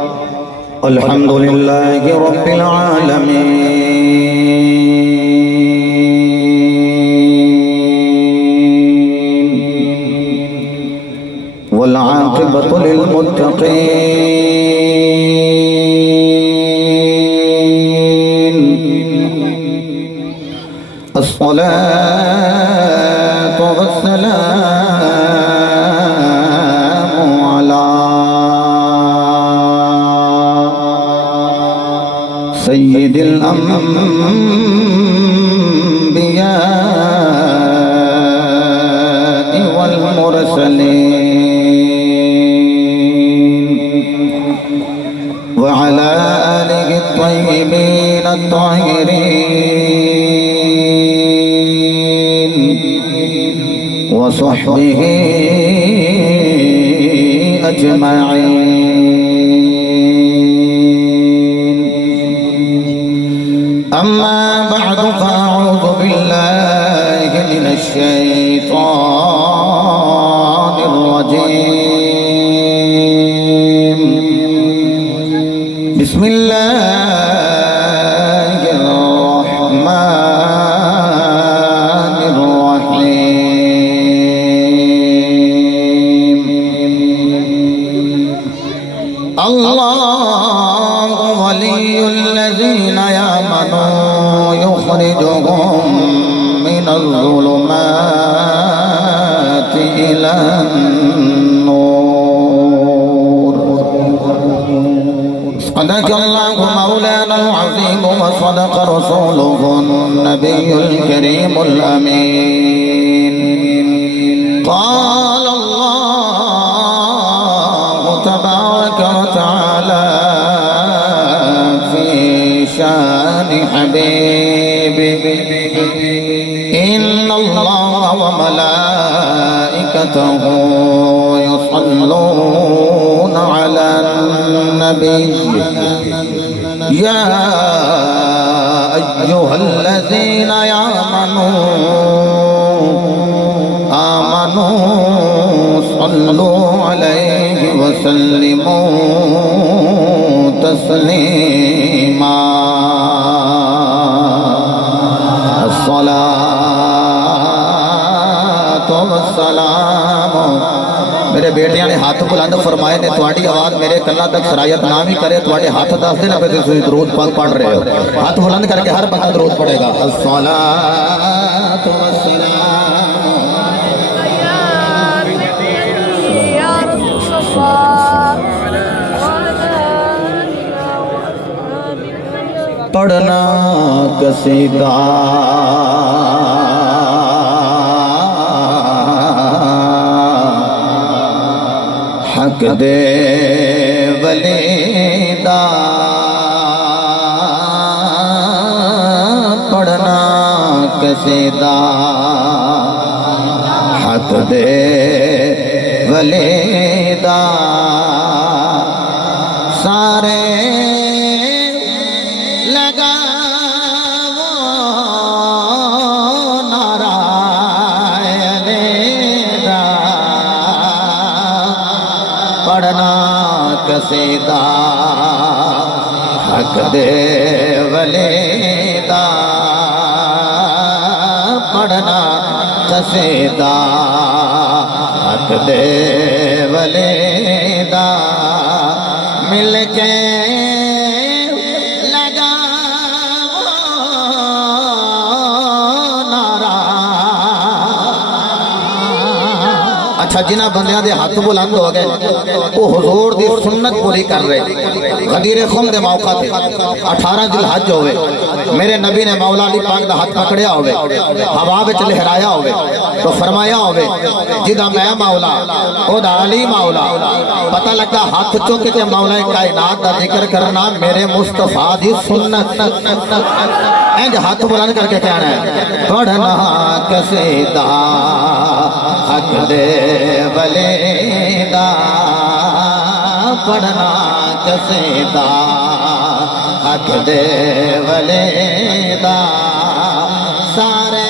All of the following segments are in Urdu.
الحمد لله رب العالمين والعاقبة للمتقين الصلاة والسلام على سيد الأنبياء والمرسلين وعلى آله الطيبين الطاهرين وصحبه أجمعين. أما بعد فأعوذ بالله من الشيطان الرجيم. بسم الله الرحمن الرحيم. الله ولي الذين آمنوا يخرجهم من الظلمات إلى النور. صدق الله مولانا العظيم وصدق رسوله النبي الكريم الأمين. قال الله تبارك وتعالى في شان حبيبه إن الله وملائكته يصلون على النبي يا أيها الذين آمنوا صلوا عليه وسلموا تسليما. الصلاة والسلام. میرے بیٹیاں نے ہاتھ بلند فرمائے نے تواڈی آواز میرے کلاں تک سرایت نہ بھی کرے تواڈے ہاتھ دس دے نہ پہ تسی درود پاک پڑھ رہے ہو. ہاتھ بلند کر کے ہر بندہ درود پڑھے گا. الصلاة والسلام. پڑھنا قصیدہ حق دے ولیدہ پڑھنا قصیدہ حق دے ولیدہ سارے پڑھنا قصیدہ حق دے ولیدہ پڑھنا قصیدہ حق دے ولیدہ مل کے اچھا جنہ بندیاں دے ہاتھ بلند ہو گئے وہ حضور دی سنت پوری کر رہے. غدیر خم دے موقع تھے 18 ذی الحج ہوئے. میرے نبی نے مولا علی پاک دا ہاتھ پکڑیا ہوئے ہوا وچ لہرایا ہوئے تو فرمایا ہوئے جدا میں مولا او دا علی مولا. پتہ لگا ہاتھ چوک کے مولا کائنات دا ذکر کرنا میرے مصطفیٰ دی سنت. اینج ہاتھ بلند کر کے کہنا ہے پڑھنا قصیدہ حق دے ولیدہ پڑھنا قصیدہ حق دے ولیدہ سارے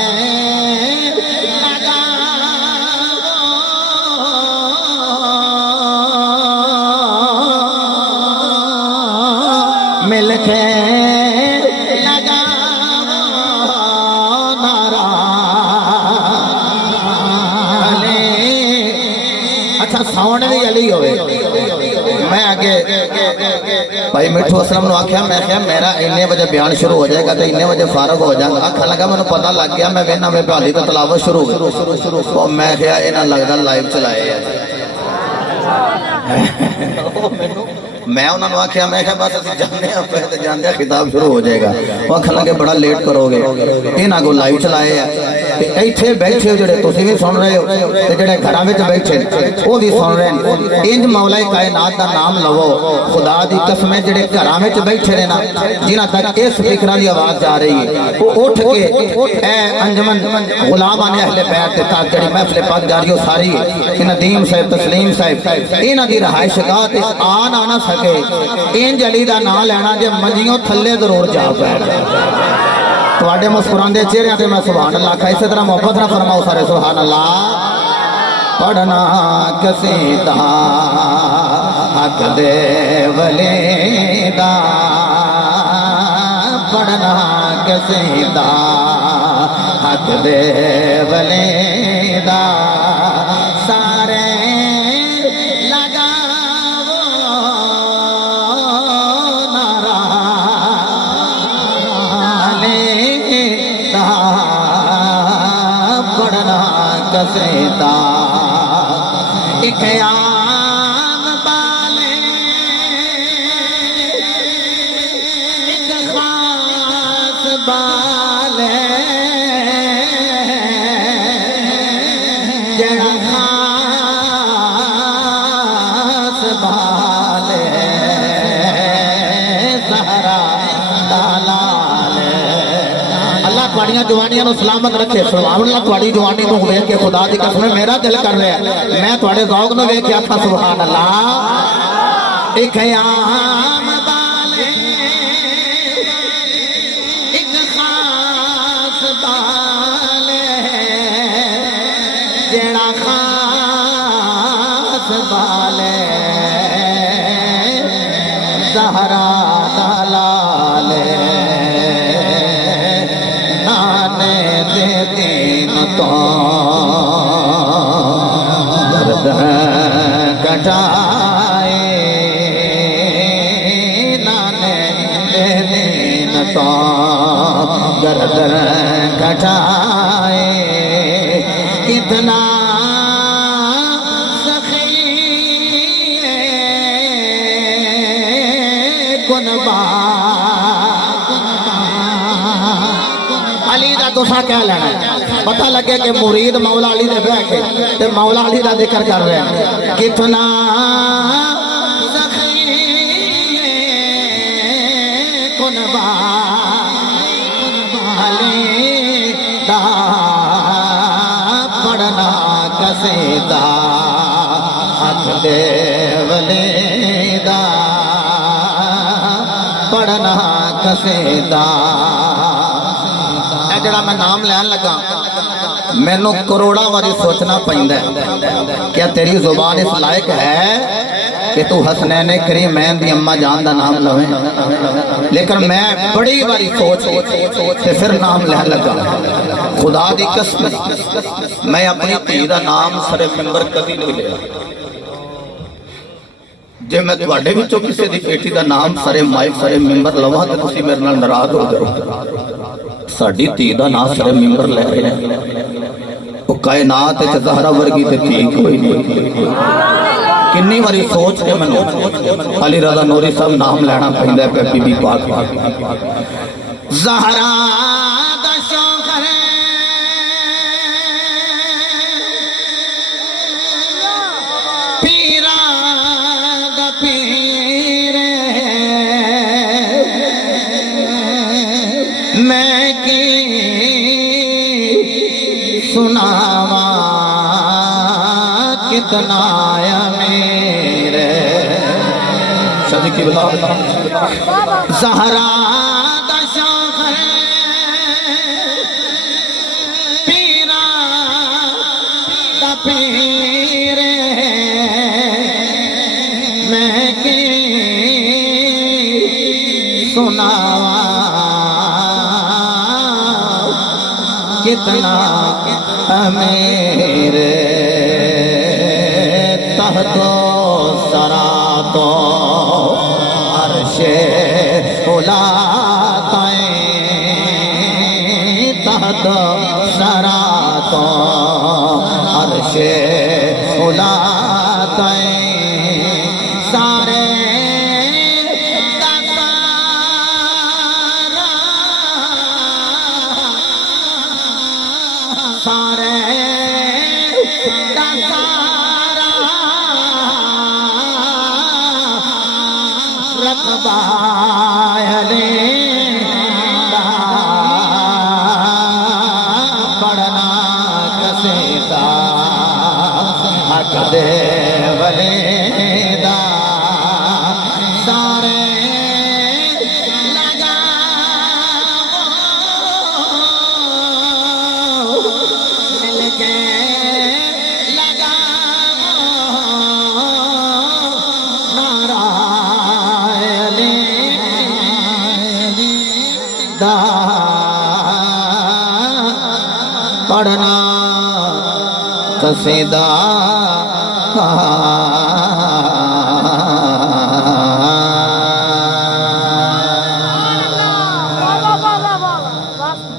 میں آگے بھائی مٹھو اسلم نے آکھیا میں کہا میرا اتنے بجے بیان شروع ہو جائے گا تو اتنے بجے فارغ ہو جائے گا آکھا لگا میں نے پتہ لگ گیا میں وینا میں پہلی تو تلاوت شروع ہو میں کہا انہاں لگدا لائیو چلائے میں انہوں نے آکھیا میں کہا بس اسی جانے ہیں پہلے جانے ہیں خطاب شروع ہو جائے گا وہ آکھا لگے بڑا لیٹ کرو گے انہاں کو لائیو چلائے ہیں ایتھے بیٹھے ہو جڑے تسی بھی سن رہے ہو تے جڑے گھراں وچ بیٹھے وہ بھی سن رہے ہیں انج مولا کائنات دا نام لو خدا دی قسم جڑے گھراں وچ بیٹھے نے نا جنہاں تک اس فکراں دی آواز جا رہی ہے وہ اٹھ کے اے انجمن غلامان اہل بیت تے تاک جڑی محفل پاک جاری ہو ساری ہے ندیم صاحب تسلیم صاحب انہاں دی رہائش گاہ تے آن آنا سکے انج علی دا نام لینا جے منجیوں تھلے ضرور جا پے تواڈے مسکران دے چہرے تے میں سبحان اللہ کہا اسی طرح محبت نہ فرماؤ سارے سبحان اللہ پڑھنا قصیدہ حق دے ولی دا پڑھنا قصیدہ حق دے ولی دا سارے قصیدہ ایک عام بالے ایک خاص بالے جڑا خاص بالے سہرا دلالے اللہ تواڈیاں جوانیاں نو سلامت رکھے سبحان اللہ تواڈی جوانی نو ویکھ کے خدا دی قسم میرا دل کر رہا ہے میں تواڈے ذوق نو ویکھ کے آکھاں سبحان اللہ ایک عام بالے ایک خاص بالے جڑا خاص بالے زہرا دلالے دین تو درد کٹائے نانے دین تو درد کٹائے کتنا سخی کنبا علی دا دوسرا کیا لینا ہے پتہ لگے کہ مرید مولا علی دے بیٹھے تے مولا علی دا ذکر کر رہے ہیں کتنا سخی کنبا علی دا پڑھنا قصیدہ حق دے ولی دا پڑھنا قصیدہ جڑا میں نام لین لگا میں نو کروڑا واری سوچنا پہندہ ہے کیا تیری زبان اس لائق ہے کہ تو حسنین کریمین دی اماں جان دا نام لویں لیکن میں بڑی باری سوچ سے پھر نام لین لگا خدا دی قسم میں اپنی تھی دا نام سر ممبر کبھی نہیں لیا جے میں تواڈے وچوں کسے دی بیٹی دا نام سر مائک سر ممبر لواں تے تسی میرے نال ناراض ہو جاؤ ساڈی تھی دا نام سر ممبر لے رہے ہیں وہ کائنات تے زہرا ورگی تے تھی کوئی نہیں کنی واری سوچ کے میں علی رضا نوری صاحب نام لینا پہندہ ہے بی بی پاک زہرا دا شوق ہے پیرا دا پیر میں کی سناوا کتنا میرے صدق کی بلا زہرا دا شوق ہے پیرا دا پیر میں کی سناوا کتنا میرے تحت و سرا تو اقبال پڑھنا قصیدہ حق دے ولیدہ سارے پڑھنا قصیدہ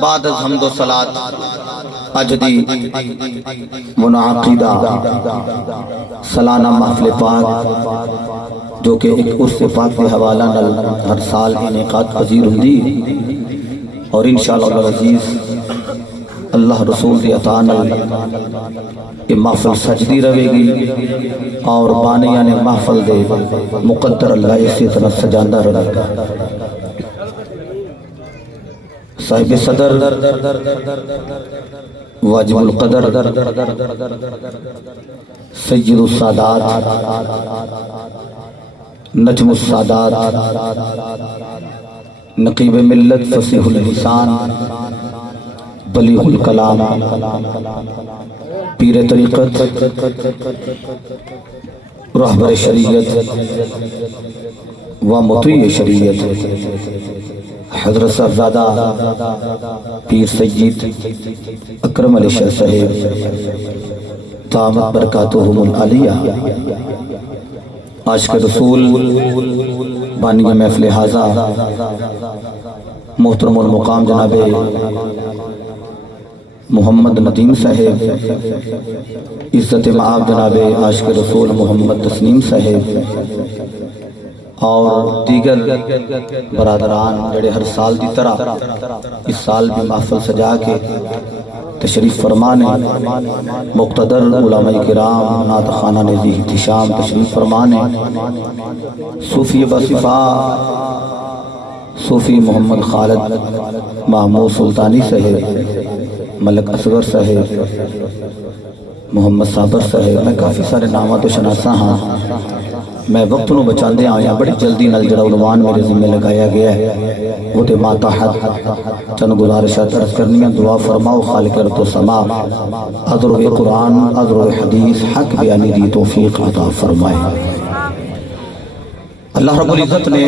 بعد از حمد و صلاة اج دی منعقدہ سالانہ محفل پاک جو کہ ایک عرس پاک کے حوالہ نال ہر سال انعقاد پذیر ہوندی اور انشاءاللہ العزیز اللہ رسول دی عطا نال یہ محفل سجدی رہے گی اور بانیان محفل دے مقدر اللہ اسی طرح سجاندہ رہے گا صاحب صدر واجب القدر سید السادات نجم السادات نقیب ملت فصیح اللسان بلیغ الکلام پیر طریقت رہبر شریعت و مطیع شریعت حضرت صاحبزادہ پیر سید اکرم علی شاہ صاحب دامت برکاتہم العالیہ عاشق رسول بانی محفل حاضہ محترم المقام جناب محمد ندیم صاحب عزت معاب جناب عاشق رسول محمد تسنیم صاحب اور دیگر برادران جڑے ہر سال دی طرح اس سال بھی محفل سجا کے تشریف فرمانے مقتدر علماء کرام نعت خانہ نزیح احتشام تشریف فرمانے صوفی بصفا صوفی محمد خالد محمود سلطانی صاحب ملک اصغر صاحب محمد صابر صاحب میں کافی سارے نامہ تو شناسہ ہاں میں وقت نو بچاندے آیا بڑی جلدی نال جڑا عنوان میرے ذمہ لگایا گیا ہے وہ تے ماتحت چند گزارشات عرض کرنی ہیں دعا فرماؤ خالق ارض و سما اذرو قرآن اذرو حدیث حق بیانی دی توفیق عطا فرمائے اللہ رب العزت نے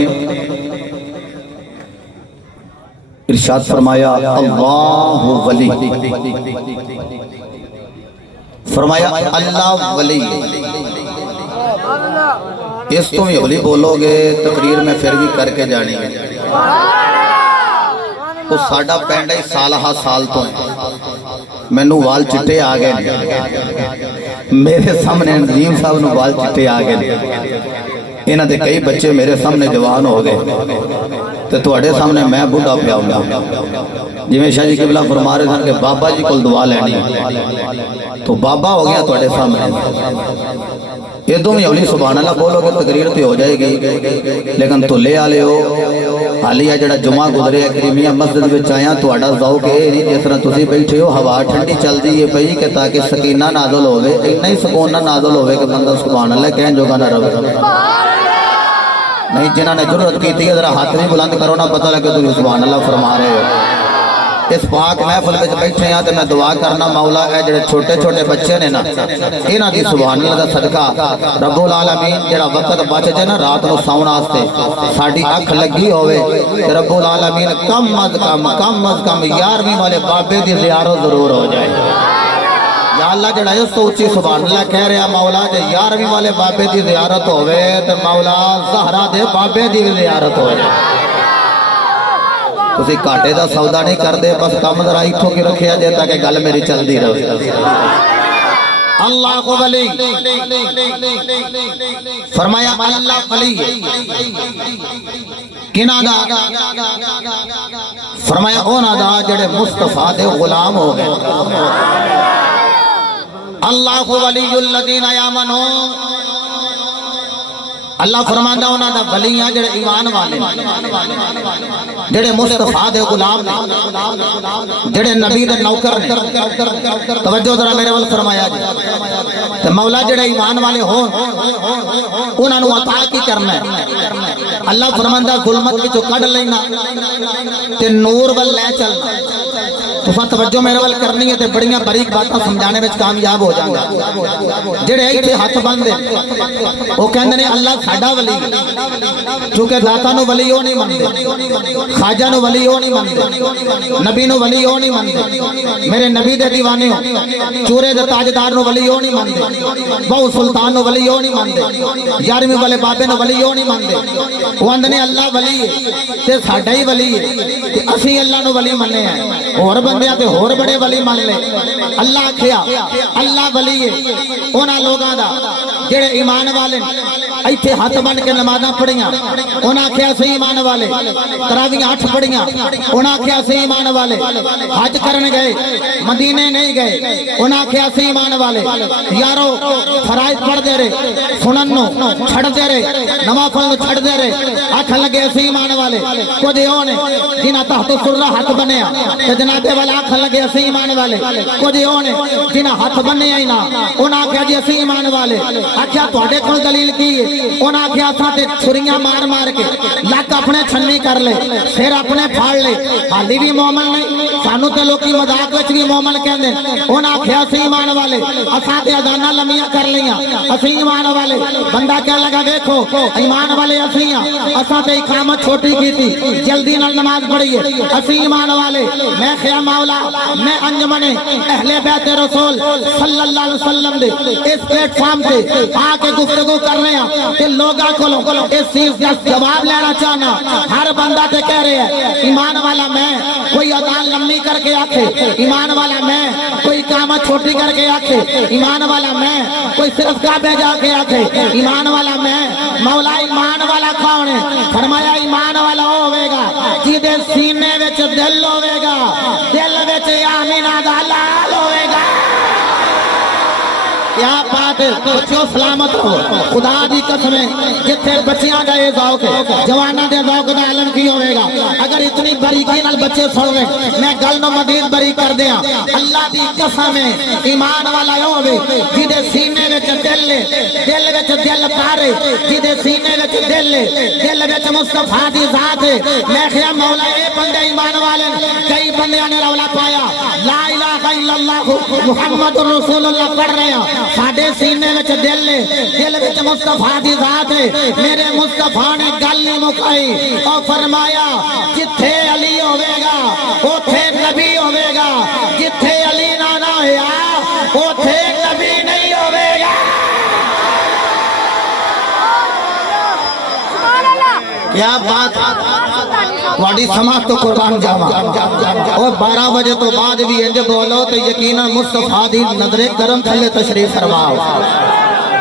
ارشاد فرمایا اللہ ولی فرمایا اللہ ولی اس تم ولی بولو گے تقریر میں پھر بھی کر کے جانی ہے وہ ساڑھا پینڈا ہی سالہ سال تو میں نو وال چٹے آگے میرے سامنے نظیم صاحب نو وال چٹے آگے انہاں دے کئی بچے میرے سامنے جوان ہو گئے تو تواڈے سامنے میں بڑھا پیا ہوں گا جی میں شاہ جی قبلہ فرما رہے تھے کہ بابا جی کل دعا لینی تو بابا ہو گیا تواڈے سامنے یہ دو میں اولی سبحان اللہ بولو گے تقریر تو ہو جائے گی لیکن تو لے آلے ہو حالیہ جڑا جمعہ گزرے کریمیہ مسجد میں چاہیاں تو اڑا ذوق ہے نہیں جس طرح تسی بیٹھے ہو ہوا ٹھنڈی چل دی ہے پئی کہ تاکہ سکینہ نازل ہوئے اتنا ہی سکون نہ نازل ہوئے کہ بندہ سبحان اللہ کہیں جو گانا رہے نہیں جنہاں نے ضرورت کی تھی ذرا ہاتھ نہیں بلند کرو نہ پتہ لگے تو سبحان اللہ فرما رہے ہو اس پاک محفل میں بیٹھے ہیں تو میں دعا کرنا مولا ہے جڑے چھوٹے چھوٹے بچے نے نا انہاں دی سبحان اللہ دا صدقہ رب العالمین جڑا وقت بچ جائے نا رات نو ساؤن واسطے ساڈی اکھ لگی ہوئے رب العالمین کم از کم 11ویں والے بابے دی زیارت ضرور ہو جائے یا اللہ جڑا اس تو اچھی سبحان اللہ کہہ رہا مولا جے 11ویں والے بابے دی زیارت ہوئے تو مولا زہرا دے بابے دی زیارت ہو جائے تسی کاٹے دا سودا نہیں کر دے بس کام ذرا ایتھوں کی رکھیا جائے تاکہ گل میری چل دی رہے اللہ کو ولی فرمایا اللہ ولی کنا دا فرمایا اونا دا جڑے مصطفیٰ دے غلام ہو گئے اللہ ولی الذین آمنوا اللہ فرماندا انہاں دا ولیاں جڑے ایمان والے جڑے مصطفیٰ دے غلام نے جڑے نبی دے نوکر نے توجہ ذرا میرے ول فرمایا جی تے مولا جڑے ایمان والے ہون انہاں نو عطا کی کرنا ہے اللہ فرماندا ظلمت وچوں کڈ لینا تے نور ول لے چلنا تساں توجہ میرے ول کرنی ہے تے بڑیاں باریک باتاں سمجھانے وچ کامیاب ہو جاؤں گا جڑے ایتھے ہاتھ بندے وہ کہندے نے اللہ ساڈا ولی کیونکہ داتا نو ولی او نہیں منتے خواجہ نو ولی او نہیں منتے نبی نو ولی او نہیں منتے میرے نبی دے دیوانے ہو چورے دے تاجدار نو ولی او نہیں منتے بہو سلطان نو ولی او نہیں منتے یارویں والے بابے نو ولی او نہیں منتے وہ اندنے اللہ ولی ہے تے ساڈا ہی ولی ہے تے اسی اللہ نو ولی مننے ہیں اور بندیاں تے ہور بڑے ولی مان لے اللہ کھیا اللہ ولی ہے انہاں لوگاں دا جڑے ایمان والے ایتھے ہاتھ بن کے نمازاں پڑھیاں انہاں کھیا سی ایمان والے تراویح 8 پڑھیاں انہاں کھیا سی ایمان والے حج کرن گئے مدینے نہیں گئے انہاں کھیا سی ایمان والے یارو فرائض پڑھ دے رہے سنن نو چھڑ دے رہے نوافل نو چھڑ دے رہے آکھن لگے سی ایمان والے کچھ او نے جنہاں تحت سرہ ہاتھ بنیا تے جناب والا آکھن لگے اسی ایمان والے کچھ او نے جنہاں ہاتھ بنیا ہی نہ انہاں آکھیا جی اسی ایمان والے آکھیا تواڈے کول دلیل کی ہے انہاں آکھیا اساں تے چھریاں مار مار کے لک اپنے چھنی کر لے سر اپنے پھاڑ لے حالی بھی مومن نہیں سانو تے لوکی مذاق وچ بھی مومن کہندے انہاں آکھیا اسی ایمان والے اساں تے اذاناں لمیاں کر لیاں اسی ایمان والے بندہ کہن لگا دیکھو ایمان والے اسی ہاں اساں تے اقامت چھوٹی کیتی جلدی نال نماز پڑھیے اسی ایمان والے میں خیا مولا میں انجمن اہل بیت رسول صلی اللہ علیہ وسلم دے اس پلیٹ فارم تے آ کے گفتگو کر رہے ہیں کہ لوگاں کولوں اس چیز کا جواب لینا چاہنا ہر بندہ تے کہہ رہے ہیں ایمان والا میں کوئی اذان لمبی کر کے آکھے ایمان والا میں کوئی اقامت چھوٹی کر کے آکھے ایمان والا میں کوئی صرف کعبے جا کے آکھے ایمان والا میں مولا ایمان والا کون ہے فرمایا ایمان والا ہوے گا جدے سینے وچ دل ہوے گا دل وچ آمینہ دا لال ہوے گا کیا بات ہے بچوں سلامت ہو خدا دی قسم جتھے بچیاں دا یہ ذوق ہے جواناں دے ذوق دا عالم کی ہوے گا اگر اتنی باریکی نال بچے سن لیں میں گل نو مزید باریک کر دیاں اللہ دی قسم ایمان والا ہوے جدے سینے وچ دل دل وچ دل پارے جدے سینے وچ دل دل وچ مصطفیٰ دی ذات ہے میں کہیا مولا اے بندے ایمان والے کئی بندیاں نے رولا پایا لا الہ الا اللہ محمد رسول اللہ پڑھ رہے ہیں ساڈے سینے وچ دل دل وچ مصطفیٰ دی ذات ہے میرے مصطفیٰ نے گل نہیں مکائی اور فرمایا جتھے علی ہوے گا اوتھے نبی ہوے گا جتھے علی نہ ہویا اوتھے نبی نہیں ہوے گا کیا بات تھوڑی سماعت تو قربان جاواں اور 12 بجے تو بعد بھی انج بولو تو یقینا مصطفیٰ دی نظر کرم تھلے تشریف فرماؤ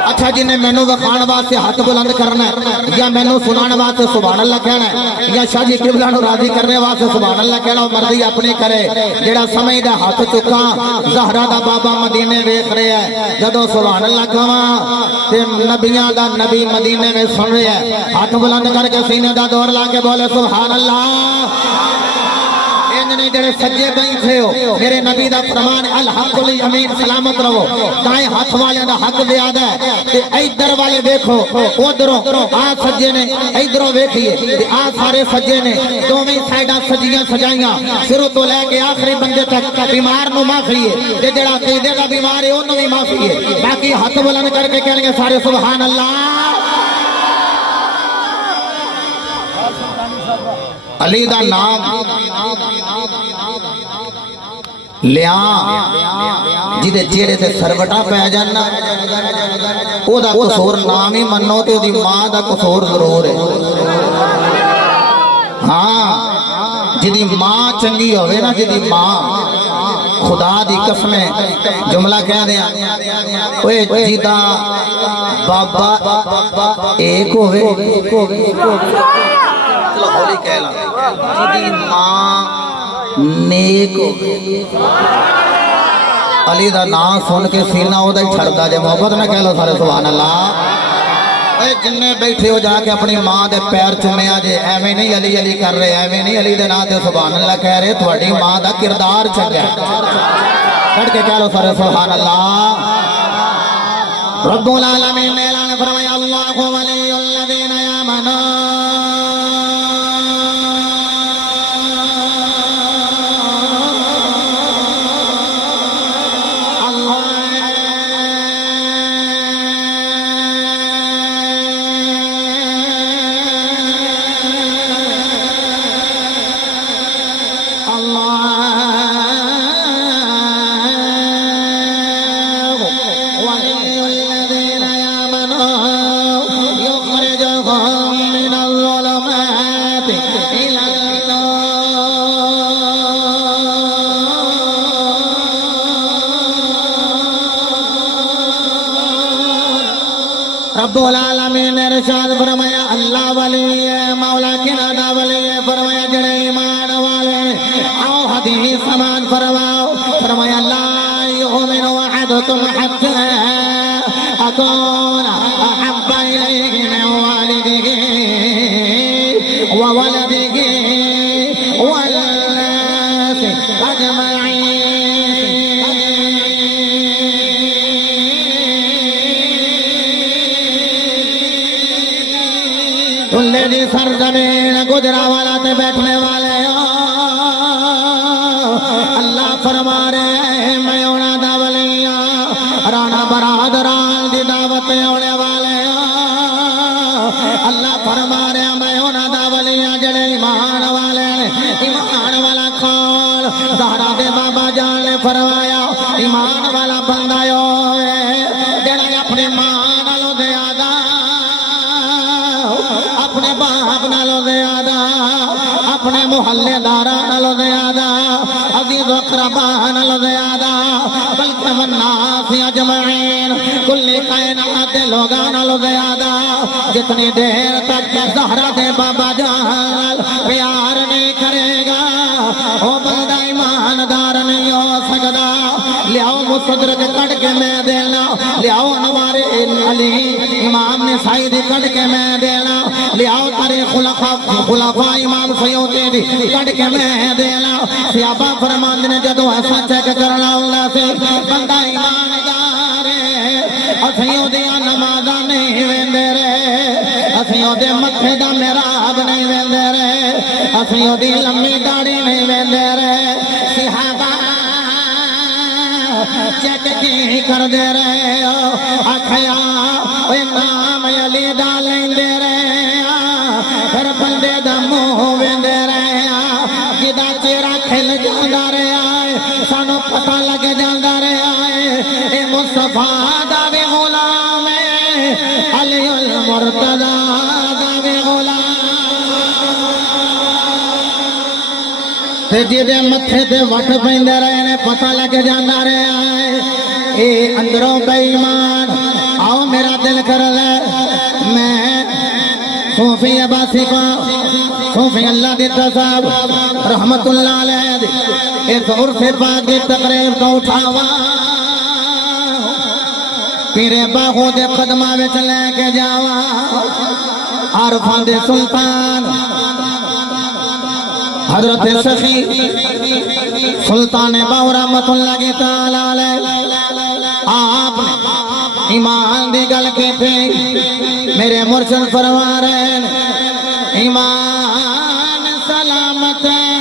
اچھا جنہیں مینوں وکھان واسطے ہاتھ بلند کرنا ہے یا مینوں سنان واسطے سبحان اللہ کہنا ہے یا شاہ جی قبلہ نو راضی کرنے واسطے سبحان اللہ کہنا مرضی اپنی کرے جڑا سمجھدا ہاتھ چکاں زہرا دا بابا مدینے ویکھ رہا ہے جدوں سبحان اللہ کہواں تے نبیاں دا نبی مدینے میں سن رہا ہے ہاتھ بلند کر کے سینے دا دور لا کے بولے سبحان اللہ نہیں جڑے سجے بیٹھے ہو میرے نبی دا فرمان الحق الیمین سلامت رہو دائیں ہاتھ والے دا حق زیادہ ہے تے ادھر والے دیکھو ادھروں آ سجے نے ادھروں ویکھیے تے آ سارے سجے نے دوویں سائیڈاں سجیاں سجائیاں شروع تو لے کے آخری بندے تک بیمار نو معافی ہے تے جڑا عقیدے دا بیمار ہے اونوں بھی معافی ہے باقی ہاتھ بلند کر کے کہیں گے سارے سبحان اللہ علی دا نام لیا جدے چہرے تے سروٹا پہ جانا او دا قصور نام ہی منو تے دی ماں دا قصور ضرور ہے ہاں جدی ماں چنگی ہوئے نا جدی ماں خدا دی قسم جملہ کہہ دیا اوے جیدہ بابا ایک ہوئے چلو ہولی کہہ لا جدی ماں نیک ہوئے علی دا نام سن کے سینہ ہو دا ہی چھڑتا جے محبت نہ کہہ لو سارے سبحان اللہ اے جننے بیٹھے ہو جا کے اپنی ماں دے پیر چومیا جے ایویں نہیں علی علی کر رہے ایویں نہیں علی دے نام تے سبحان اللہ کہہ رہے تہاڈی ماں دا کردار چنگا ہے کٹ کے کہہ لو سارے سبحان اللہ رب العالمین نے اعلان فرمایا اللہ ولی الذین آمنوا رب العالمین نے ارشاد فرمایا اللہ ولی ہے مولا کی نادا ولی ہے فرمایا جڑے ایمان والے آؤ حدیث سمان فرماؤ فرمایا لا یؤمن احدکم حتی اکون احب الیہ من والدہ وولدہ والناس اجمعین دی سرزمین گجرانوالہ تے بیٹھنے والے اللہ فرما رہے میں انہاں دا ولی رانا برادران دی دعوت ہونے والے اللہ فرما رہے میں انہاں دا ولی جڑے ایمان والے ایمان والا کھول زہرا دے بابا جان نے فرمایا ایمان والا بندہ جڑا اپنے ماں نالوں زیادہ اپنے باپ نالوں زیادہ اپنے محلے داراں نالوں زیادہ عزیز و اقربا نالوں زیادہ بلکہ والناس اجمعین کل کائنات لوگاں نالوں زیادہ جتنی دیر تک زہرا دے بابا جان پیار نہیں کرے گا وہ بندہ ایماندار نہیں ہو سکتا لیاؤ مصدرک کٹ کے میں دینا لیاؤ انوار علی امام نسائی دی کٹ کے میں دینا لیاؤ تاریخ خلفاء امام سیوطی دی کٹ کے میں دینا سیابہ فرماند نے جدو ایسا چیک کرنا اللہ سے بندہ ایماندار اسیوں دیا نمازہ نہیں ویندے رہے اسیوں دے مکھے دا محراب نہیں ویندے رہے اسیوں دی لمبی داڑھی نہیں ویندے رہے صحابہ چیک کی کر دے رہے آکھیا امام علی دا لیندے رہے پھر بندے دا منہ ویندے رہے جدا چہرہ کھل جاندا رہا ہے سانو پتہ لگ جاندا رہا ہے اے مصطفیٰ دا بھی غلام ہے علی المرتضی دا بھی غلام تے جدے متھے تے وٹ پیندے رہے نے پتہ لگ جاندا رہا ہے اے اندروں بے ایمان آؤ میرا دل کر لے میں صوفی عباسی کو صوفی اللہ دیتا صاحب رحمت اللہ علیہ اس عرف پاک دی تقریب کو اٹھاوا پیرے باغوں دے قدمہ وچ لے کے جاوا عارفاں دے سلطان حضرت سخی سلطان باو رحمت اللہ کی تعالی علیہ آپ نے ایمان دی گل کی تھی میرے مرشد فرما رہے ہیں ایمان سلامت ہے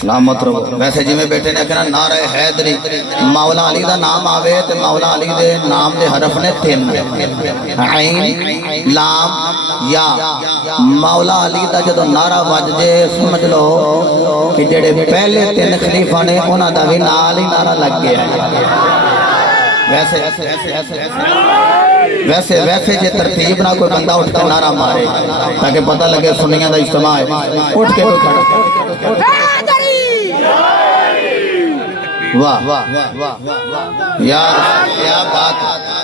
سلامت رہو. ویسے جی میں بیٹے نے کہنا نعرہ حیدری مولا علی دا نام آوے تو مولا علی دے نام دے حرف نے 3 عین لام یا. مولا علی دا جدو نعرہ وج جے سمجھ لو کہ جڑے پہلے 3 خلیفہ نے انہاں دا بھی نال ہی نعرہ لگ گیا. ویسے جے ترتیب نہ کوئی بندہ اٹھ کے نعرہ مارے تاکہ پتہ لگے سنیاں دا اجتماع ہے, اٹھ کے کوئی کھڑا. واہ یار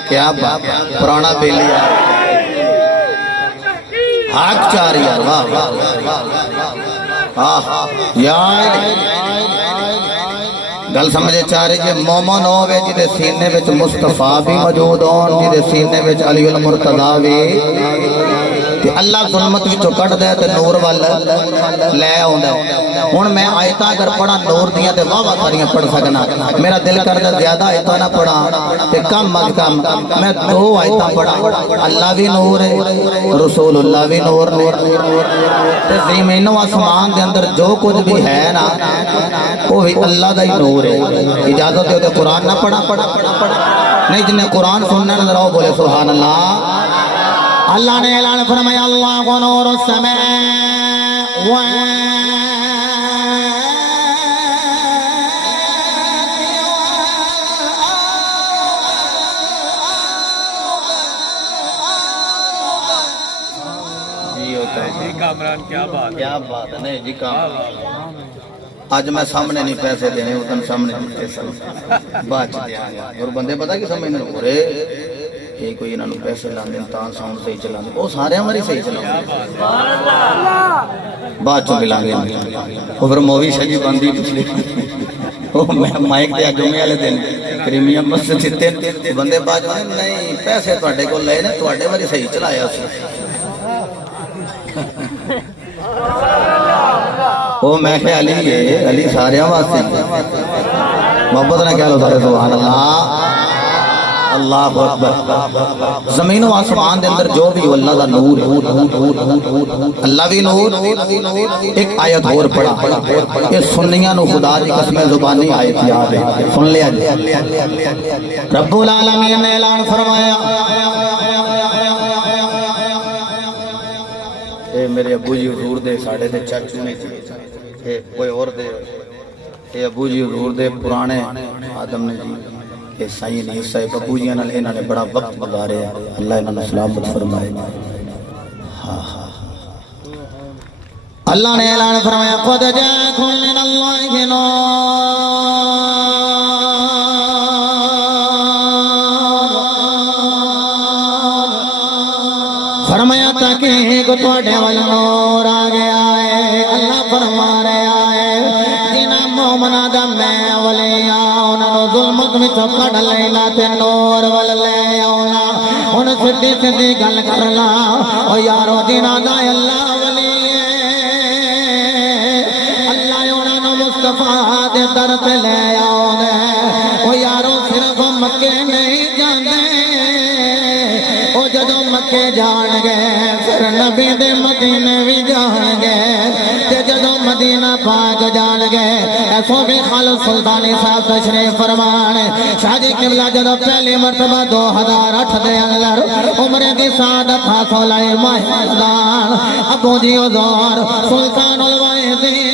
کیا بات پرانا بیلی حق چار یار. واہ یار گل سمجھے چاہ رہے کہ مومن ہوئے جدے سینے وچ مصطفیٰ بھی موجود ہون, جدے سینے وچ علی المرتضیٰ بھی, کہ اللہ ظلمت وچوں کٹ دے تے نور وال لے آوندا. ہن میں آیتاں اگر پڑھا نور دیاں تے واہ ساریاں پڑھ سکنا. میرا دل کردا زیادہ آیتاں نہ پڑھا تے کم از کم میں 2 آیتاں پڑھا. اللہ بھی نور ہے, رسول اللہ بھی نور نے, تے زمین و آسمان دے اندر جو کچھ بھی ہے نا وہ بھی اللہ دا ہی نور ہے. اجازت ہے تے قرآن نہ پڑھا نہیں. جن نے قرآن سننا نظر آؤ بولے سبحان اللہ. اللہ نے اعلان فرمایا اللہ کو نور السماء کامران کیا بات ہے. نہیں جی کامران آج میں سامنے نہیں پیسے دینے اتن سامنے دیتے سن بات دیا گیا. اور بندے پتا کہ سمجھنے ہو رہے یہ کوئی انہوں نے پیسے لاندے تاں ساؤنڈ صحیح چلاندے وہ سارے ہماری صحیح چلاندے بات چو ملانگے. وہ پھر مووی شجی باندھی پچھلی وہ مائک دیا جمعے والے دن پریمیم بس دیتے بندے بات نہیں پیسے تواڈے کو لے نے تواڈے والی صحیح چلایا سی. وہ میں کہ علی ہے, علی سارے واسطے محبت نہ کہہ لو سارے سبحان اللہ. اللہ اکبر. زمین و آسمان دے اندر جو بھی اللہ دا نور ہے, اللہ بھی نور. ایک آیت اور پڑھا کہ سنیاں نو خدا دی قسم زبانی آیت یاد ہے, سن لیا جی. رب العالمین نے اعلان فرمایا اے میرے ابو جی حضور دے ساڑھے دے چاچو نہیں تھی, اے کوئی اور دے, اے ابو جی حضور دے پرانے آدم نے جی اے سائیں نہیں صاحب ابو جی انہوں نے بڑا وقت گزارے, اللہ انہوں نے سلامت فرمائے. اللہ نے اعلان فرمایا قد جاءکم من اللہ نور فرمایا تاکہ کو تواڈے ول نور آ گیا ہے. اللہ فرما رہا ہے جنہاں مومناں دا میں ولیاں انہاں نو ظلمت وچوں کڈ لینا تے نور ول لے آونا. ہن سیدھی سیدھی گل کرنا او یارو جنہاں دا اللہ ولی ہے اللہ انہاں نو مصطفیٰ دے در تے لے آوندے. او یارو صرف مکے نہیں جاندے, او جدوں مکے جان گے پھر نبی دے مدینے بھی جان گے, تے جدوں مدینہ پاک جان گے. ایسو بھی خالد سلطانی صاحب تشریف فرمان شاہ جی قبلہ جدوں پہلی مرتبہ 2008 دے اندر عمرے دی سعادت حاصل آئی ماہ رمضان ابو جی حضور سلطان الواحدین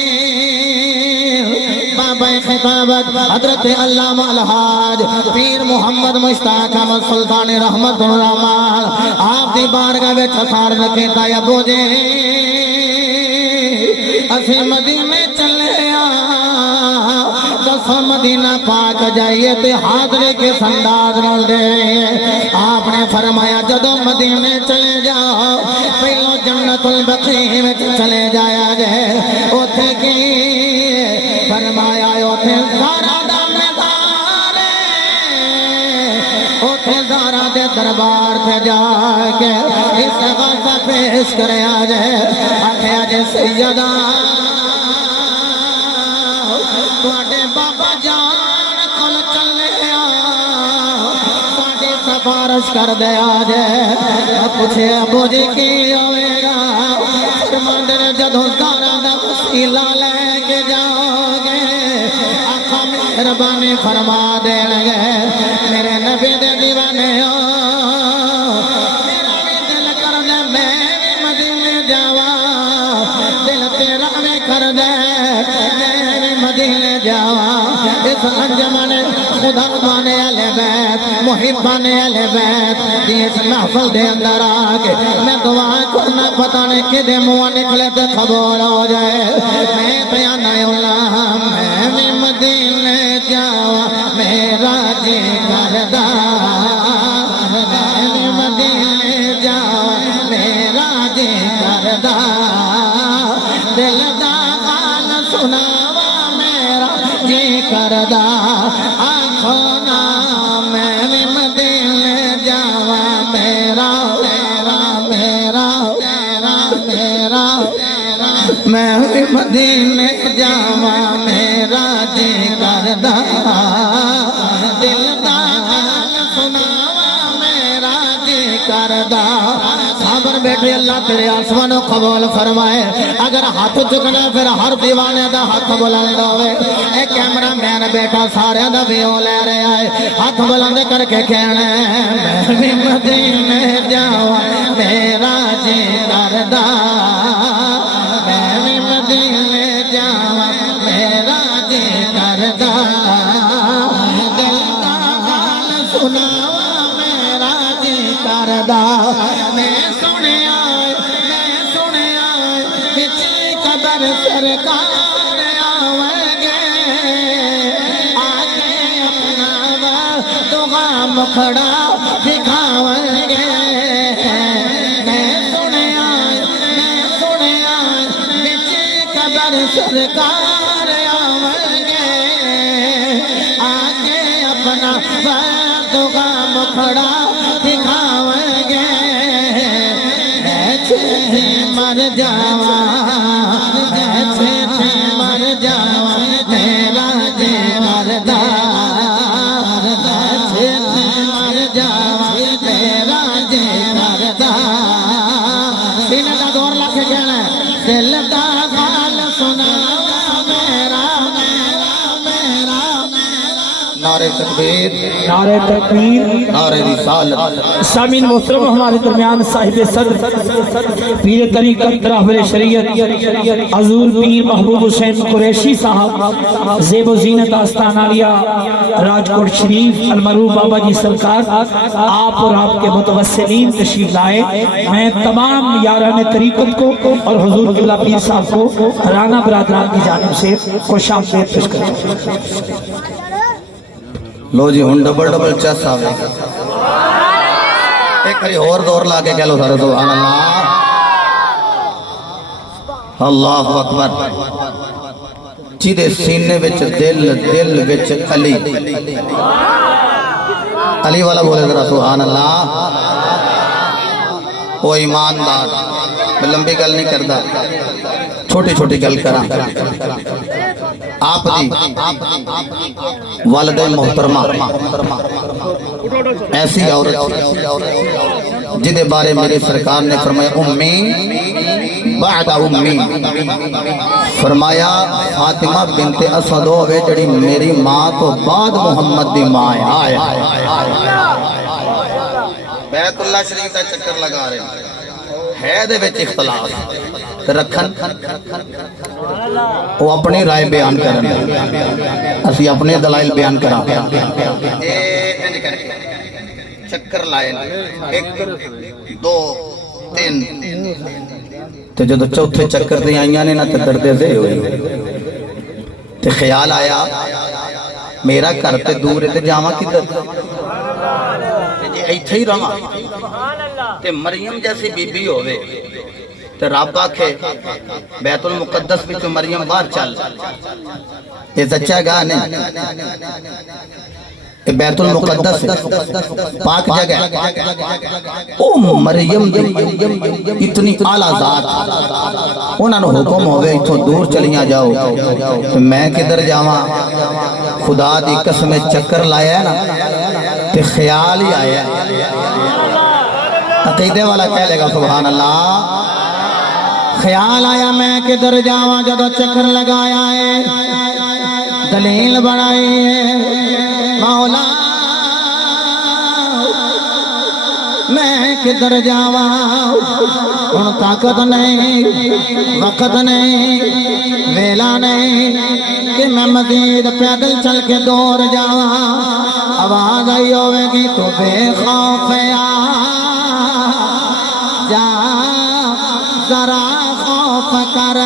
بابا خطابت حضرت علامہ الحاج پیر محمد مشتاق احمد سلطانی رحمت الرحمان آپ دی بارگاہ وچ عرض کیتا ہے ابو جی اسی مدینے چلے دسو مدینہ پاک جائیے تے حاضرے کے انداز نال دے. آپ نے فرمایا جدو مدینے چلے جاؤ پہلو جنت البقیع میں چلے جایا جائے. اوتھے کی فرمایا اوتھے زہرا دا میدان اوتھے زہرا دے دربار تے جا کے استغاثہ پیش کرے آ جائے. آخیا جے سیدہ تواڈے بابا جان کول چلے تواڈی سفارش کر دے آ جائے. پوچھے ابو جی کی ہوئے گا فرماندے نے جدوں زہرا دا قلعہ لے کے جاؤ گے آقا مہربانی فرما دیں گے میرے نبی دے دیوانے ہو میرا بھی دل کر دے میں بھی مدینے جاوا دل تیرا بھی کر دے میں بھی مدینے جاوا اس انجمن خدا بانے اہل بیت محب بانے اہل بیت اس محفل دے اندر آکے میں دعا کرنا پتہ نہیں کہ دے منہ نکلے تو قبول ہو جائے میں بیان اللہ میں بھی مدینے جاوا میرا جی کردہ میں بھی مدینے جاوا میرا جی کردہ دل دا حال سناوا میرا جی کردہ آنکھوں نا میں بھی مدینے جاوا میرا میں بھی مدینے جاوا میرا جی کردہ دل دا حال سناوا میرا جی کردہ صابر بیٹھے اللہ تیرے آسمان و قبول فرمائے اگر ہاتھ چکنا پھر ہر دیوانے دا ہاتھ بلند ہوئے اے کیمرہ مین بیٹا سارے دا ویو لے رہے آئے ہاتھ بلند کر کے کہنے میں بھی مدینے جاوا میرا جی کردہ میں بھی مدینے جاوا میرا جی کردہ دل دا حال سناوا میرا جی کردہ میں سنیا بچی قبر سرکار آویں گے آگے اپنا دعا مکھڑا دکھاویں گے میں سنیا بچی قبر سرکار آویں گے آگے اپنا دعا مکھڑا دکھاویں گے مر جاوا مر جاوا میرا جی کردہ مر جاوا میرا جی کردہ سینے دا دور لکھ کہنا دل دا حال سناوا میرا نعرہ تکبیر نعرہ تکبیر نعرہ رسالت سامعین محترم ہمارے درمیان صاحب صدر پیر طریقت راہبر شریعت حضور پیر محبوب حسین قریشی صاحب زیب و زینت آستان عالیہ راجکوٹ شریف المرحوم بابا جی سرکار آپ اور آپ کے متوسلین تشریف لائے میں تمام یاران طریقت کو اور حضور قبلہ پیر صاحب کو رانا برادران کی جانب سے خوش آمدید پیش کرتا ہوں لو جی ہن ڈبل ڈبل چیس آوے ایک کری اور دور لاکے کہہ لو سارے سبحان اللہ اللہ اکبر جیدے سینے وچ دل وچ علی علی والا بولے ذرا سبحان اللہ وہ ایماندار لمبی گل نہیں کردا چھوٹی چھوٹی گل کراں آپ دی والدہ محترمہ ایسی عورت جدے بارے میرے سرکار نے فرمایا امی بعد امی فرمایا فاطمہ بنت اسد ہوئے جڑی میری ماں تو بعد محمد دی ماں ہے بیت اللہ شریف کا چکر لگا رہے ہے دے وچ اختلاف رکھن وہ اپنی رائے بیان کرن اسی اپنے دلائل بیان کرا چکر لائے ایک دو تین تے جدو چوتھے چکر تے آئیاں نے نہ تے دردے دے ہوئی تے خیال آیا میرا گھر تے دور تے جاواں کدھر جی ایتھے ہی رہاں تے مریم جیسی بی بی ہوئے تے رب آکھے بیت المقدس بھی تو مریم باہر چل یہ سچا گاہ نہیں بیت المقدس پاک جگہ او مریم اتنی اعلیٰ ذات انہوں نے حکم ہوئے اتھو دور چلیاں جاؤ میں کدھر جاواں خدا دی قسم چکر لایا ہے نا تے خیال ہی آیا ہے عقیدے والا کہہ لے گا سبحان اللہ خیال آیا میں کدھر جاواں جدو چکر لگایا ہے دلیل بڑھائی ہے مولا میں کدھر جاواں ہن طاقت نہیں وقت نہیں ویلا نہیں کہ میں مزید پیدل چل کے دور جاواں آواز آئی ہوئے گی تو بے خوف آ جا ذرا خوف کر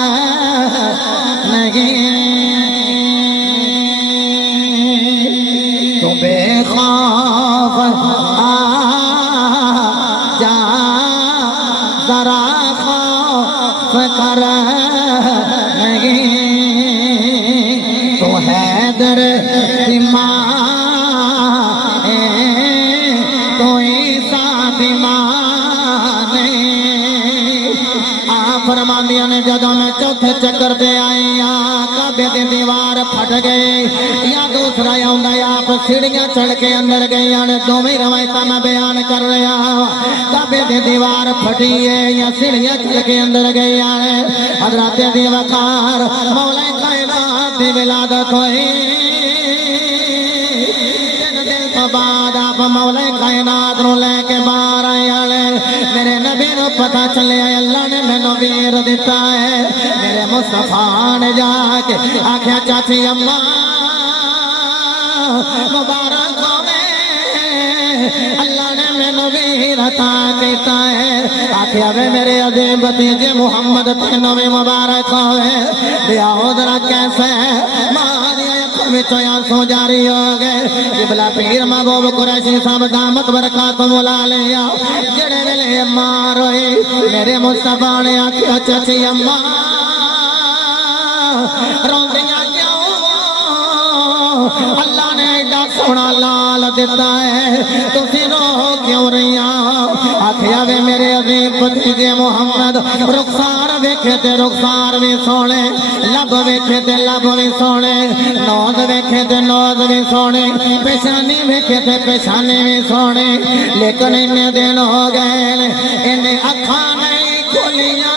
نہیں تو بے خوف آ جا ذرا خوف کر نہیں تو حیدر کی ماں تو عیسیٰ دی ماں فرماندیاں نے جدو میں چوتھے چکر دے آئی کعبے دی دیوار پھٹ گئی یا دوسرا آندا آپ سیڑھیاں چڑھ کے اندر گئی دوویں روایتاں میں بیان کر رہا کعبے دی دیوار پھٹی ہے یا سیڑھیاں چڑھ کے اندر گئی حضرت دی وقار مولا کائنات دی ولادت ہوئی بعد آپ مولا کائنات نو لے کے باہر آئے میرے نبی نو پتہ چلے اللہ نے میں نو ویر دیتا ہے میرے مصطفیٰ نے جا کے آکھیا چاچی اماں مبارک ہوئے اللہ نے میں نو ویر عطا کیتا ہے آکھیا وے میرے عظیم بھتیجے محمد تینو بھی مبارک ہوئے دیاؤ ذرا کیسے تو یہاں سو جاری ہو گئے قبلہ پیر محبوب قریشی صاحب دامت برکات مولا لیا جڑے ویلے مار ہوئی میرے مصطفیٰ نے آکھیا چچی اماں روندیاں کیوں اللہ نے ایڈا سونا لال دیتا ہے تسی رو کیوں رہیاں آکھیا وے میرے عظیم بھتیجے محمد رخسار ویکھے تے رخسار بھی سونے لب ویکھے تے لب بھی سونے نوز ویکھے تے نوز بھی سونے پیشانی ویکھے تے پیشانی بھی سونے لیکن انہیں دن ہو گئے انہیں اکھاں نہیں کھولیاں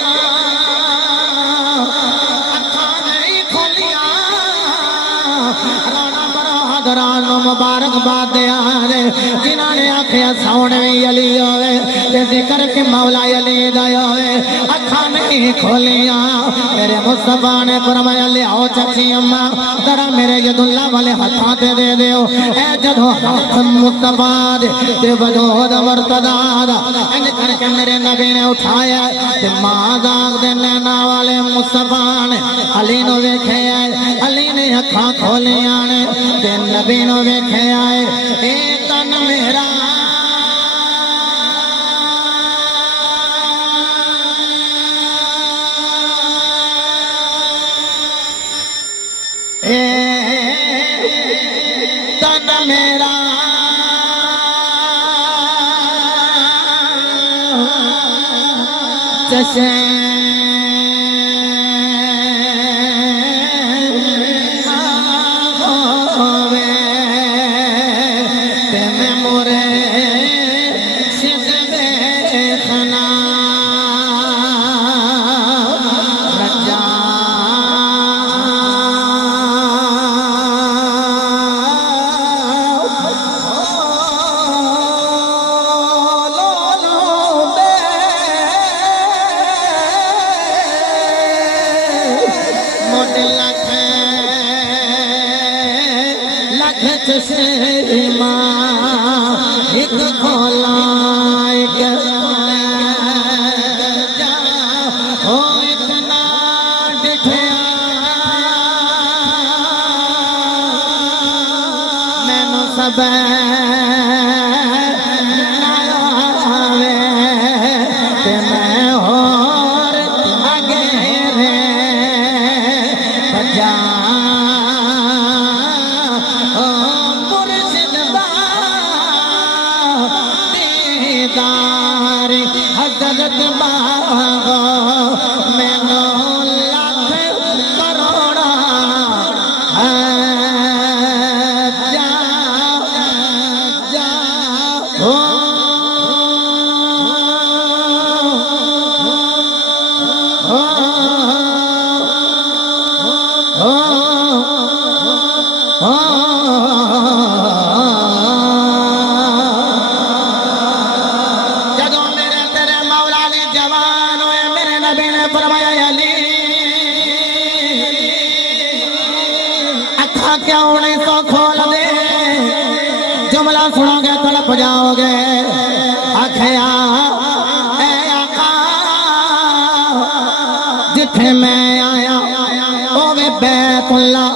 مبارک باد دیا جنہوں نے آکھیا سونے میں علی ہوئے تے ذکر کے مولا علی دے ہوئے اکھاں نہیں کھولیاں میرے مصطفیٰ نے فرمایا لے آؤ چچی اماں ذرا میرے ید اللہ والے ہتھاں تے دے دیو اے جدو ہاتھ مصطفیٰ دے تے وجود مرتضیٰ دا ان کر کے میرے نبی نے اٹھایا تے ماں داغ دے نینا والے مصطفیٰ نے علی نو ویکھے علی نے اکھاں کھولیاں نے تے نبی نو ویکھے آئے اے تن میرا اے تن میرا چشم ایک کھولا ایک جا ہو اتنا ڈٹھیا میں نو سب میں اور آگے رے بجا حضرت باغ میں نو لاکھ کروڑا جا جدو میرے تیرے مولا علی جوان ہوئے میرے نبی نے فرمایا علی اکھا کیوں نہیں تو کھول دے جملہ سنو گے تڑپ جاؤ گے آکھیا اے آقا جتھے میں آیا اوے بیت اللہ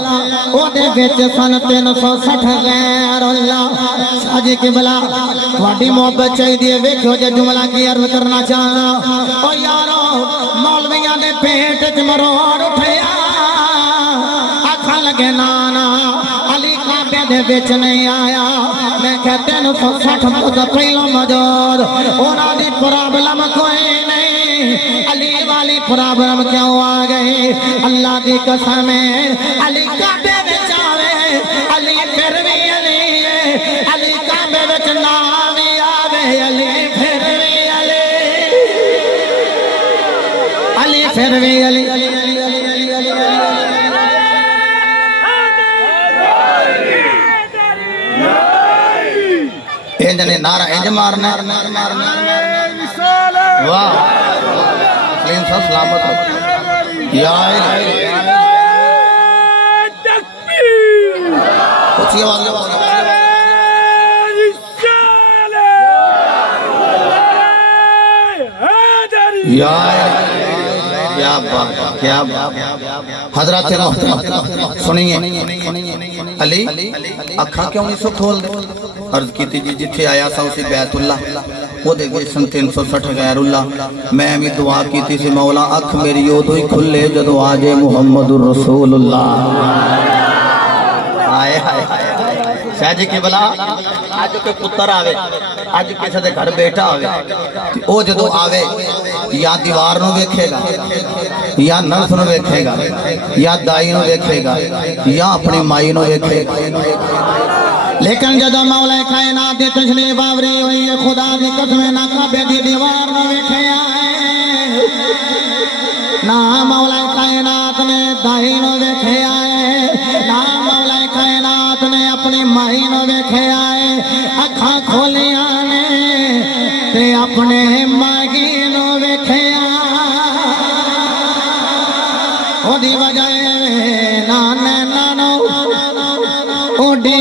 او دے وچ سن 360 غیر اللہ ساجی قبلہ تھوڑی محبت چاہیے ویکھو جے جملہ کی عرض کرنا چاہنا او یارو مولویاں دے پیٹ وچ مروڑ اٹھیا آکھن لگے نانا علی کعبے دے وچ نہیں آیا میں کہ 360 تو پہلو موجود انہاں دی پرابلم کوئی نہیں علی والی پرابلم کیوں آ گئی اللہ دی قسم ہے علی کعبے وچ آوے علی پھر بھی علی ہے علی کعبے وچ نہ بھی آوے علی پھر بھی علی پھر بھی علی انج نے نعرہ انج مارنا واہ تسلیم صاحب سلامت ہو یا الہی اچھی آواز میں بولو یا الہی کیا بات کیا بات حضرات محترم سنیے علی اکھا کیوں نہیں سو کھول دے عرض کی تھی جتھے آیا سا اسی بیت اللہ وہ دے گئے سن 360 غیر اللہ میں بھی دعا کی تھی سے مولا اکھ میری یودو ہی کھلے جدو آجے محمد الرسول اللہ آئے آئے شاہ جی کی بلا آج کوئی پتر آوے آج کسی دے گھر بیٹا آوے او جدو آوے یا دیوار نو دیکھے گا یا نرس نو دیکھے گا یا دائی نو دیکھے گا یا اپنی مائی نو دیکھے گا لیکن جدو مولا کائنات دی تشریف آوری ہوئی ہے خدا دی قسم نہ کعبے دی دیوار نو دیکھے آئے نہ مولا کائنات نے دائی نو دیکھے آئے نہ مولا کائنات نے اپنی مائی نو دیکھے آئے اکھاں کھولیاں نے تے اپنے مائی نو دیکھے آئے او دی وجہ نانے نانو اڈی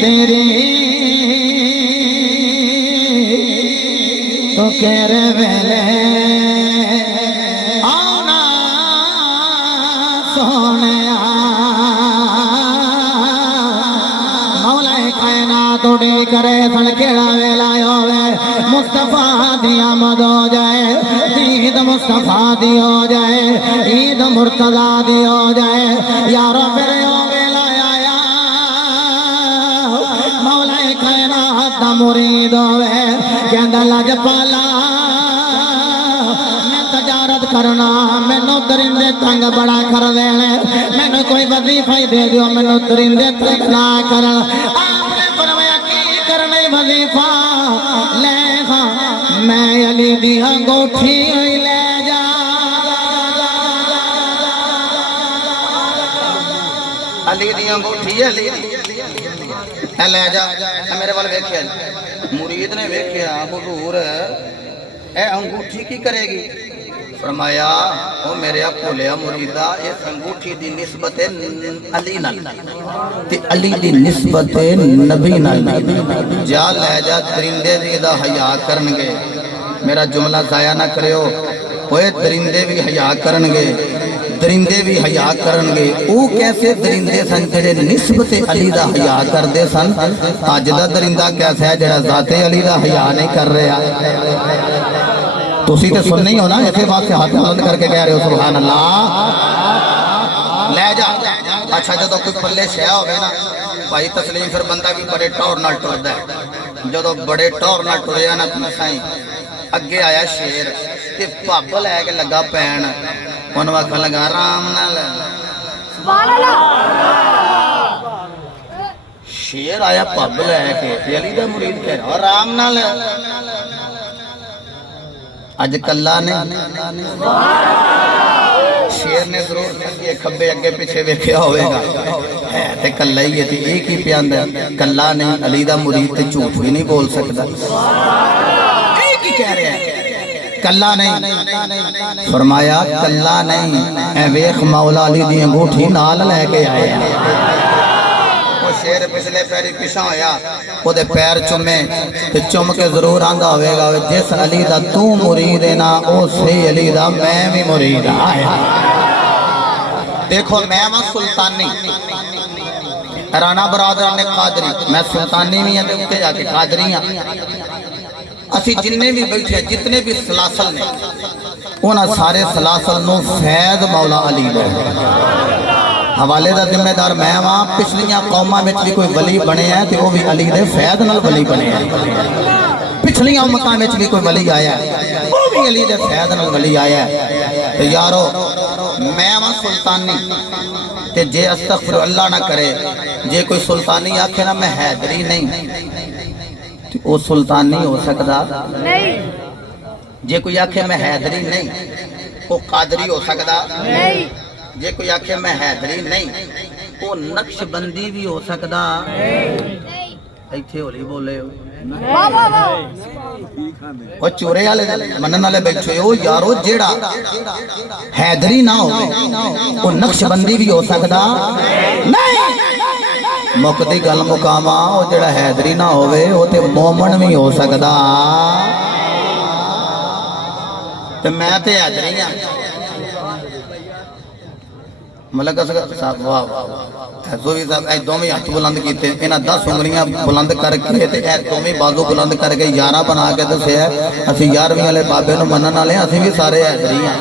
تیری تو کہہ ویلے آنا سونے مولا کائنات اڑی کرے سن کیڑا ویلا ہوئے مصطفیٰ دی آمد ہو جائے عید مصطفیٰ دی ہو جائے عید مرتضیٰ دی ہو جائے یارو میرے ہو ویلا آیا مولا کائنات دا مرید ہوئے کہندہ لج پالا میں تجارت کرنا میں نو درندے تنگ بڑا کر دینے میں نو کوئی وظیفہ دے دیو میں نو درندے تنگ نہ کرنا آپ نے فرمایا کی کرنے وظیفہ لے خاں میں علی دی انگوٹھی لے جا علی دی انگوٹھی علی لے جا میرے وال ویکھیا مرید نے ویکھیا حضور اے انگوٹھی کی کرے گی فرمایا او میرے کولیا مریدا اس انگوٹھی دی نسبت علی نال تے علی دی نسبت نبی نال جا لے جا درندے دی دا حیا کرن گے میرا جملہ ضائع نہ کریو اوے درندے بھی حیا کرن گے درندے بھی حیا کرن گے او کیسے درندے سن جڑے نسبت علی دا حیا کردے سن اج دا درندہ کیسا ہے جڑا ذات علی دا حیا نہیں کر رہا تسی تے سن نہیں ہونا ایسے بات سے ہاتھ بلند کر کے کہہ رہے ہو سبحان اللہ لے جا اچھا جدو کوئی پلے شے ہوے نا بھائی تسلیم پھر بندہ بھی بڑے ٹور نال ٹردا ہے جدو بڑے ٹور نال ٹریا نا سائیں اگے آیا شیر تے پھب لے کے لگا پین انہوں آکھن لگا رام نال سبحان اللہ شیر آیا پھب لے کے علی دا مرید کہہ رہا رام نال اج کلا نے شیر نے ضرور سنگے کھبے اگے پیچھے ویکھیا ہوئے گا ہے تے کلا ہی ہے تے ایک ہی پیاندا کلا نہیں علی دا مرید تے جھوٹ بھی نہیں بول سکدا ایک ہی کہہ رہا ہے کلا نہیں فرمایا کلا نہیں اے ویکھ مولا علی دی انگوٹھی نال لے کے آئے وہ شیر پچھلے پیری پیچھا ہویا وہ دے پیر چومے تے چوم کے ضرور آندا ہوئے گا جس علی دا تو مرید ہے نا او سی علی دا میں بھی مرید آیا دیکھو میں سلطانی رانا برادر نے قادری میں سلطانی بھی ہیں تے جا کے قادری ہیں اسی جننے بھی بیٹھے جتنے بھی سلاسل نے انہاں سارے سلاسل نو فیض مولا علی دے حوالے دا ذمہ دار میں وہاں پچھلیاں قوماں میں بھی کوئی ولی بنے ہیں تے وہ بھی علی دے فیض نال ولی بنے ہیں پچھلیاں امتاں میں بھی کوئی ولی آیا ہے وہ بھی علی دے فیض نال ولی آیا ہے تو یارو میں وہاں سلطانی تے جے استغفر اللہ نہ کرے جے کوئی سلطانی آکھے نا میں حیدری نہیں وہ سلطان نہیں ہو سکتا جے کوئی آکھے میں حیدری نہیں وہ قادری ہو سکتا جے کوئی آکھے میں حیدری نہیں وہ نقش بندی بھی ہو سکتا ایتھے ہولی بولے وہ چورے والے منن والے بیٹھے ہو یارو جیڑا حیدری نہ ہو وہ نقش بندی بھی ہو سکتا نہیں مقدی گل مقامہ وہ جڑا حیدری نہ ہوئے وہ تے مومن بھی ہو سکتا تے میں تے حیدری ہیں ملک صاحب واہ واہ زوی صاحب اے دومی ہاتھ بلند کیتے انہاں 10 انگلیاں بلند کر کے تے اے دومی بازو بلند کر کے 11 بنا کے دسیا اسی 11ویں والے بابے نو منن والے اسی بھی سارے حیدری ہیں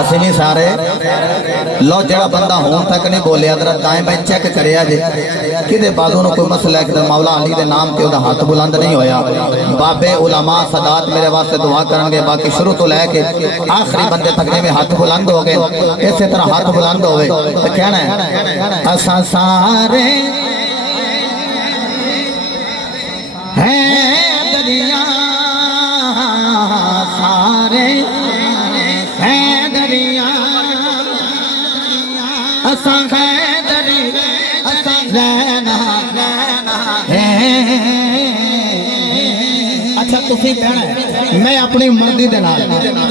اسی بھی سارے لو جڑا بندہ ہون تک نہیں بولے حضرت دائیں بائیں چیک کریا جے کدے بازو نو کوئی مسئلہ ہے کہ مولا علی دے نام تے او دا ہاتھ بلند نہیں ہویا بابے علماء سادات میرے واسطے دعا کرن گے باقی شروع تو لے کے آخری بندے تک میں ہاتھ بلند ہو گئے اسی طرح ہاتھ بلند ہوئے تو کہنا ہے اساں سارے ہیں دریا سارے ہیں دریا اساں حیدری اساں لینا اچھا تسی کہنا ہے میں اپنی مرضی دے نال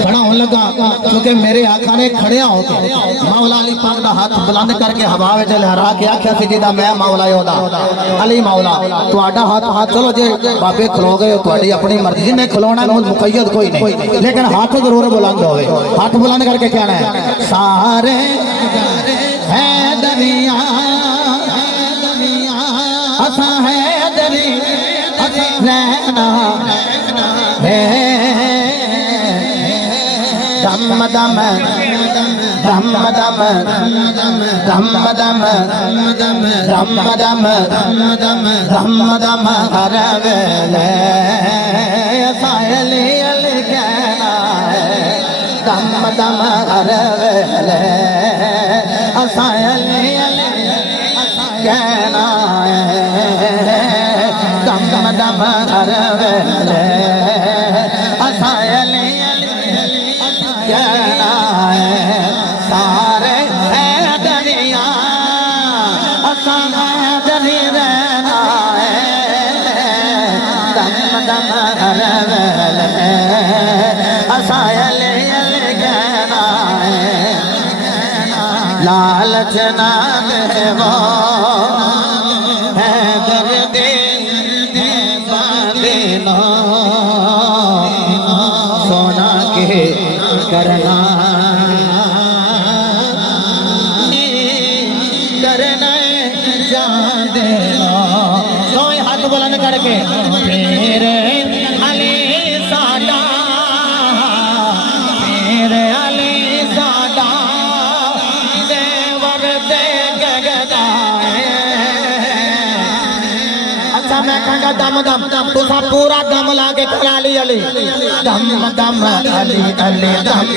کھڑا ہون لگا کیونکہ میرے آقا نے کھڑیا ہو کے مولا علی پاک دا ہاتھ بلند کر کے ہوا وچ لہرا کے آکھیا سی جدا میں مولا یودا علی مولا تہاڈا ہاتھ چلو جے بابے کھلو گئے تہاڈی اپنی مرضی میں کھلونا نو مقید کوئی نہیں لیکن ہاتھ ضرور بلند ہوئے ہاتھ بلند کر کے کہنا ہے سارے ہیں دریا اساں حیدری اساں لینا دم دم دم دم دم دم دم دم دم دم ہر ویلے سائلی علی کہنا ہے دم دم ہر ویلے سائلی علی کہنا ہے دم دم ہر ویلے سائلی کہنا ہے سارے ہیں دریا اساں حیدری رہنا ہے دم دم ہر ویلے اساں علی علی کہنا ہے لالچ نہ دیو حیدر دے بادینو سونا کے کرنا جان دینا سوئی ہاتھ بلند کر کے پھر علی ساڈا پھر علی ساڈا دیور دے گگدا اچھا میں کہاں گا دم دم تو پورا دم لا کے علی علی دم دم علی علی دم